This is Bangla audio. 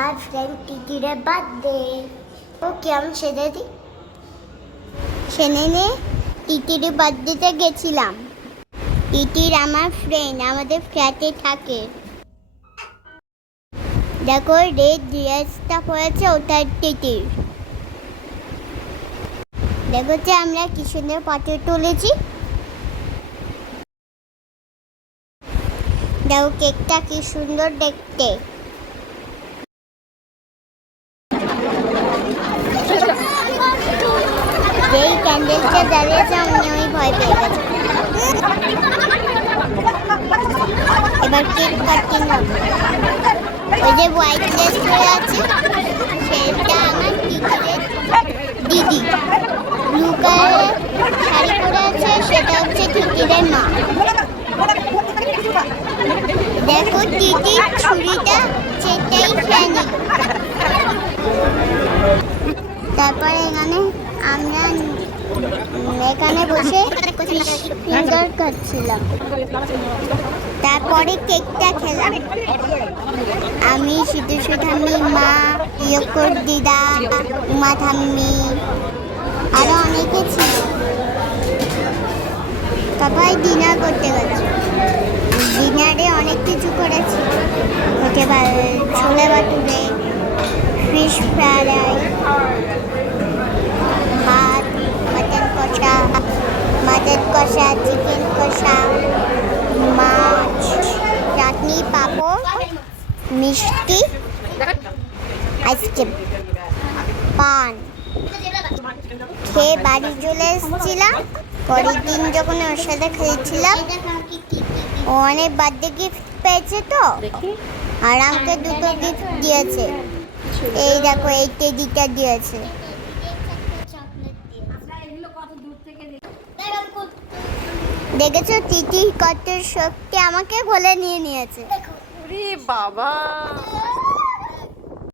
আমার ফ্রেন্ড টিটিরে বার্থডে ওকে আমি সেরে দিই সেনে নে টিটির বার্থডেতে গেছিলাম। টিটির আমার ফ্রেন্ড আমাদের ফ্ল্যাটে থাকে। দেখো রেড ড্রেসটা পরেছে, ওটা টিটির দেখো যে আমরা কি সুন্দর ফটো তুলেছি। দেখো কেকটা কি সুন্দর দেখতে। ক্যান্ডেলটা জ্বালিয়েছে আমি ওই ভয় পেয়ে গেছি এবার কেক কাটিং ওই যে হোয়াইট ড্রেস পরে আছে, সেটা আমার টিচারের দিদি। ব্লু কালারের শাড়ি পরে আছে, সেটা হচ্ছে টিটিরের মা। দেখো টিটির ছুরিটা সেটাই ফ্যানি তারপরে এখানে আমরা এখানে বসে খাচ্ছিলাম তারপরে কেকটা খেলাম। আমি সিদ্ধু ঠাম্মি মা, ইয়কর দিদা, উমা ঠাম্মি আরও অনেকে ছিল। সবাই ডিনার করতে গেছে। ডিনারে অনেক কিছু করেছি। হতে পারে ছোলে পাঁপড়, মিষ্টি, আইসক্রিম। পান। খেয়ে বাড়ি চলে এসেছিলাম। পরের দিন যখন ওর সাথে খেয়েছিলাম ও অনেক বার্থডে গিফট পেয়েছে তো। আর আমাকে দুটো গিফট দিয়েছে। এই দেখো, এই টেডিটা দিয়েছে। দেখেছ? টিটি কত শক্তি আমাকে বলে নিয়ে নিয়েছে। বাবা।